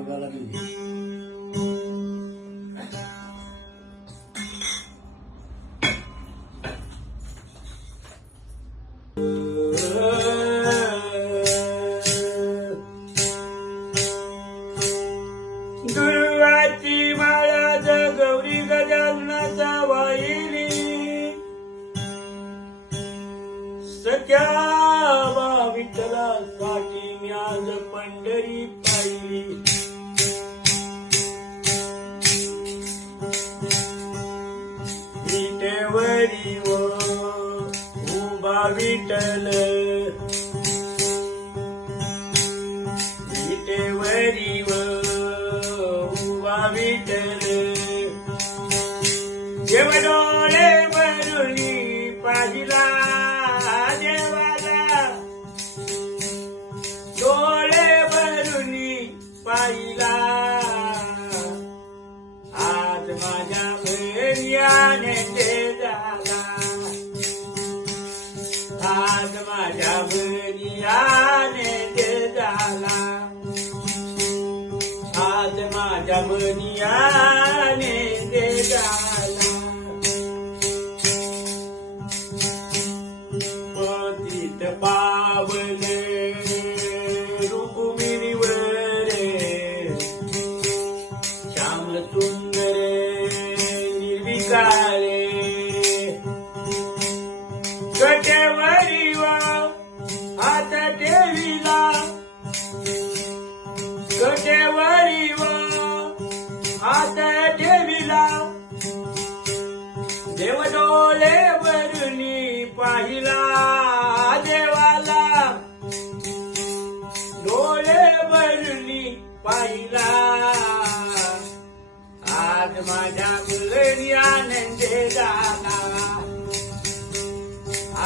बघायला गेली. दुर्वाची माळाच गौरी गजाननाचा वाहिली सख्या विठ्ठलासाठी मी आज पंढरी पाहिली. विटेवरी व उभा विठ्ठल विटेवरी व विठ्ठल देव डोळे भरुनी पाहिला देवाला डोळे भरुनी पाहिला आज माझ्या भैयाने ते झाला आज माझ्या भैयाने ते झाला आज माझ्या बनियाने ते झाला. पतित पावन रुक्मिणीवर श्याम सुंदर निर्विकारे कटेवरी वा हात ठेविला कटेवरी वा हात ठेविला देव डोळे भरुनी पाहिला देवाला डोळे भरुनी पाहिला आज माझ्या मुलगी आनंदे झाला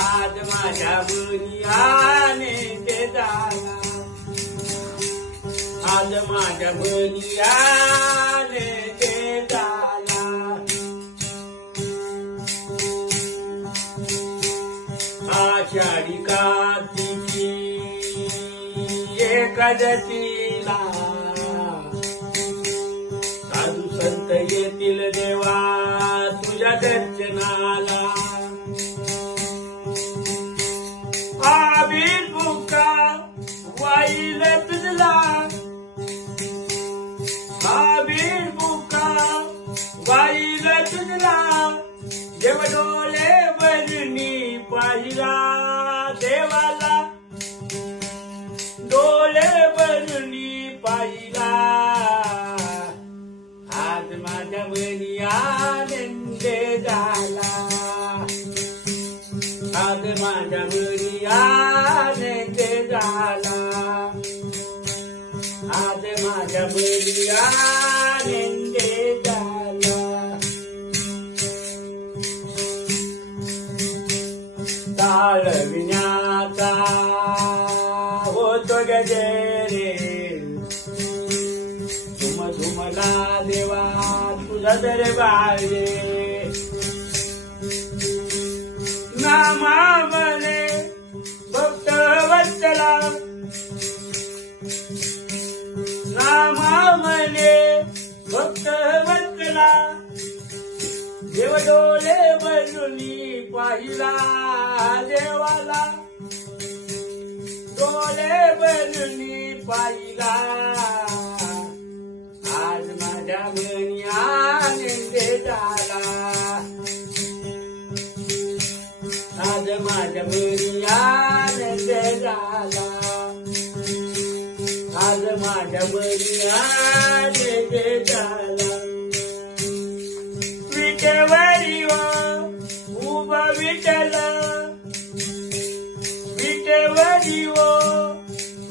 आज माझ्या मुलगी आनंदे झाला आज माझ्या बनियाने ते झाला. आषाढी कार्तिकी एकादशीला साधू संत येतील देवा तुझ्या दर्शनाला. आबील मुका वाईल तुझला आबील मुका वाईल तुझला देव डोळे भरुनी पाहिला देवाला डोळे भरुनी पाहिला आज माझ्या मनी आनंदे झाला आज माझ्या मनी आनंदे झाला आज माझ्या बलियाने झाला. ताळ विण्याचा होतो गजरे झुम झुमला देवा तुझा दरबारे नामावले भक्त वत्सला नामावले भक्त वत्सला देव डोळे भरुनी पाहिला देवाला डोळे भरुनी पाहिला आज माझ्या मनी आनंदे झाला आज माझ्या मनी आनंदे झाला आज माझ्या मनी आनंदे झाला. विटेवरी उभा विठ्ठल विटेवरी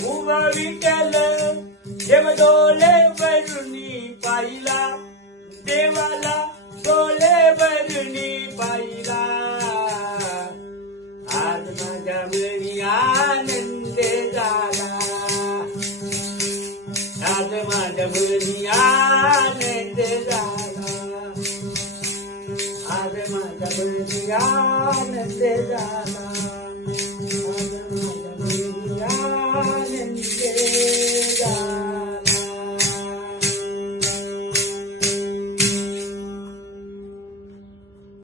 उभा विठ्ठल देव डोळे भरुनी पाहिला देवाला डोळे भरुनी पाहिला आज माझ्या मनी आनंदे झाला आज माझ्या मनी आनंदे झाला आज माझ्या मनी आनंदे झाला.